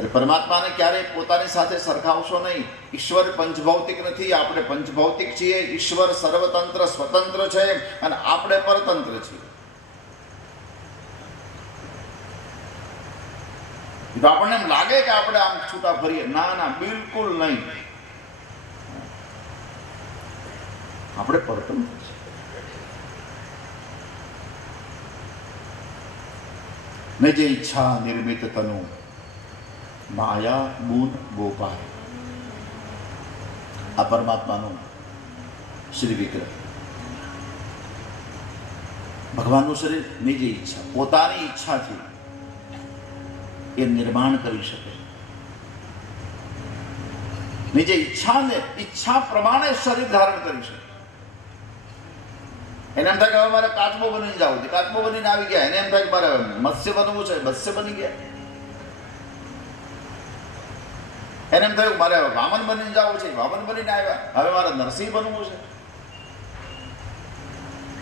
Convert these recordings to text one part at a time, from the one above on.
અરે પરમાત્માને ક્યારેય પોતાની સાથે સરખાવશો નહીં. ઈશ્વર પંચભૌતિક નથી, આપણે પંચભૌતિક છીએ. ઈશ્વર સર્વતંત્ર, સ્વતંત્ર છે અને આપણે પરતંત્ર છીએ. તો આપણને એમ લાગે કે આપણે આમ છૂટા ફરીએ. ના ના, બિલકુલ નહીં. આપણે પરતંત્ર ને જે ઈચ્છા નિર્મિત તનુ માયા ગુણ ગોપાલ. આ પરમાત્માનું શ્રી વિગ્રહ. ભગવાનનું શરીર નિજી ઈચ્છા, પોતાની ઈચ્છાથી એ નિર્માણ કરી શકે. નિજે ઈચ્છાને ઈચ્છા પ્રમાણે શરીર ધારણ કરી શકે. એને એમ થાય કે હવે મારે કાચબો બનીને જવું છે. કાચબો બનીને આવી ગયા, એને એમ થાય કે મારે મત્સ્ય બનવું છે, મત્સ્ય બની ગયા. એને એમ થયું, મારે વામન બનીને જવું છે, વામન બનીને આવ્યા. હવે મારે નરસિંહ બનવું છે.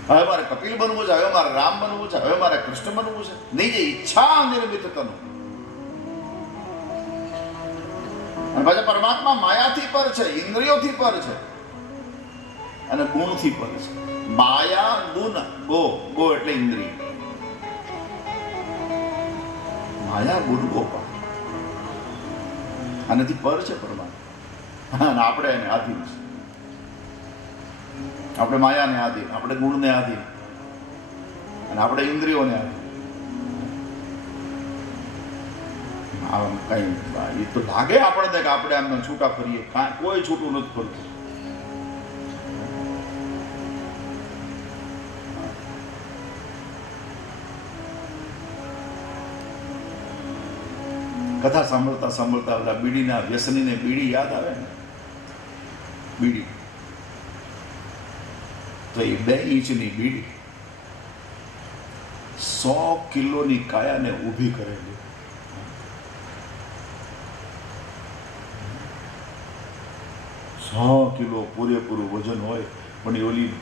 હવે મારે કપિલ બનવું છે, હવે મારે રામ બનવું છે, હવે મારે કૃષ્ણ બનવું છે. નહીં જે ઈચ્છા નિર્મિત કરું. અને પાછા પરમાત્મા માયાથી પર છે, ઇન્દ્રિયોથી પર છે. અને ગુણથી પર છે. માયા, ગુણ, ગો ગો એટલે ઇન્દ્રિય. માયા, ગુણ ગોપા આનાથી પર છે પરમાત્મા અને આપણે એને આધીન છે આપણે માયાને આધીન, આપણે ગુણને આધીન, અને આપણે ઇન્દ્રિયોને આધીન. કઈ એ તો લાગે આપણને કે આપણે આમ છૂટા ફરીએ. કાંઈ છૂટું નથી ફરતું. કથા સાંભળતા સાંભળતા ઓલા બીડીના વ્યસનીને બીડી યાદ આવે ને? બીડી. તો એ બે ઇંચની બીડી સો કિલોની કાયાને ઊભી કરેલી. સો કિલો પૂરેપૂરું વજન હોય, પણ એ ઓલી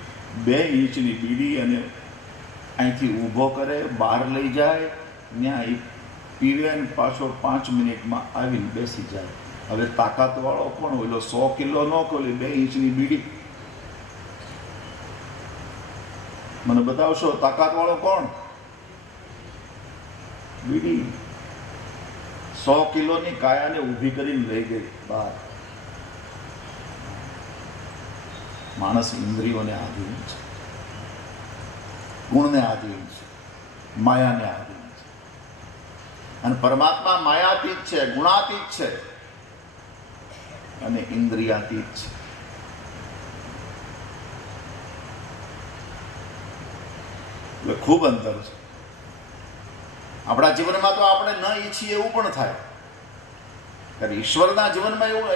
બે ઇંચની બીડી અને અહીંથી ઊભો કરે, બહાર લઈ જાય ત્યાં પીવે પાછો પાંચ મિનિટમાં આવીને બેસી જાય. હવે તાકાતવાળો કોણ ઓલો સો કિલો ન ઓલી બે ઇંચની બીડી. મને બતાવશો, તાકાતવાળો કોણ? બીડી. સો કિલોની કાયાને ઊભી કરીને લઈ ગઈ. બહાર માણસ ઇન્દ્રિયોને આધીન છે. ગુણને આધીન છે. માયાને આધીન અને પરમાત્મા માયાતીત છે ગુણાતીત છે. અને ઇન્દ્રિયાતીત છે. એટલે ખૂબ અંતર છે. આપણા જીવનમાં તો આપણે ન ઈચ્છીએ એવું પણ થાય. કારણ ઈશ્વરના જીવનમાં એવું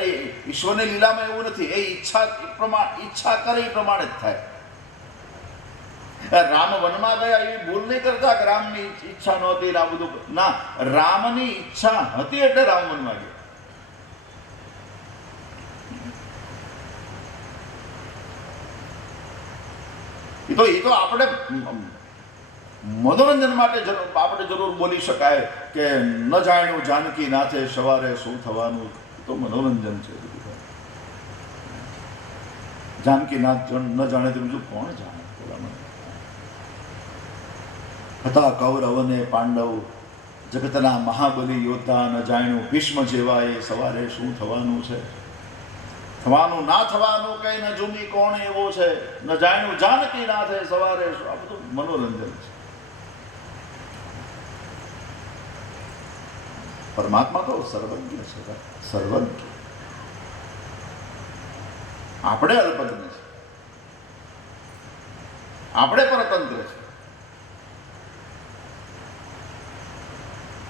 ઈશ્વરની લીલામાં એવું નથી. એ ઈચ્છા પ્રમાણ ઈચ્છા કરે એ પ્રમાણે જ થાય. રામ વનમાં ગયા એવી ભૂલ નહીં કરતા કે રામની ઈચ્છા નહોતી આ બધું ના, રામની ઈચ્છા હતી એટલે રામ વનમાં ગયા એ તો એ તો આપણે મનોરંજન માટે આપણે જરૂર બોલી શકાય કે ન જાણ્યું જાનકી નાથે સવારે શું થવાનું તો મનોરંજન છે જાનકી નાથ ન જાણે તો બીજું કોણ જાણે. હતા કૌરવ અને પાંડવ, જગતના મહાબલી યોદ્ધા ન જાણ્યું ભીષ્મ જેવા એ સવારે શું થવાનું છે? થવાનું ના થવાનું કઈ ન જૂની કોણ એવો છે? ન જાણ્યું જાનકી નાથે સવારે શું? આ બધું મનોરંજન છે. પરમાત્મા તો સર્વજ્ઞ છે સર્વજ્ઞ. આપણે અલ્પજ્ઞ છે. આપણે પરતંત્ર છે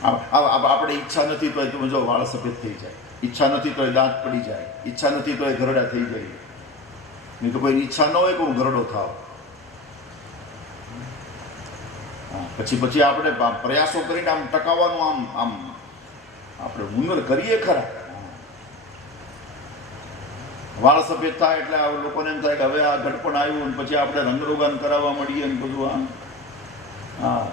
આ- આ- આ- આપણે ઈચ્છા નથી તો તમે જો વાળ સફેદ થઈ જાય. ઈચ્છા નથી તો દાંત પડી જાય. ઈચ્છા નથી તો ઘરડા થઈ જાય. નહીં તો કોઈ ઈચ્છા ન હોય કે હું ઘરડો થાવ. પછી પછી આપણે પ્રયાસો કરીને આમ ટકાવવાનું આમ આમ આપણે હુનર કરીએ ખરા. વાળ સફેદ થાય એટલે આ લોકોને એમ થાય કે હવે આ ઘડપણ આવ્યું પછી આપણે રંગરોગાન કરાવવા મળીએ ને બધું આમ. હા.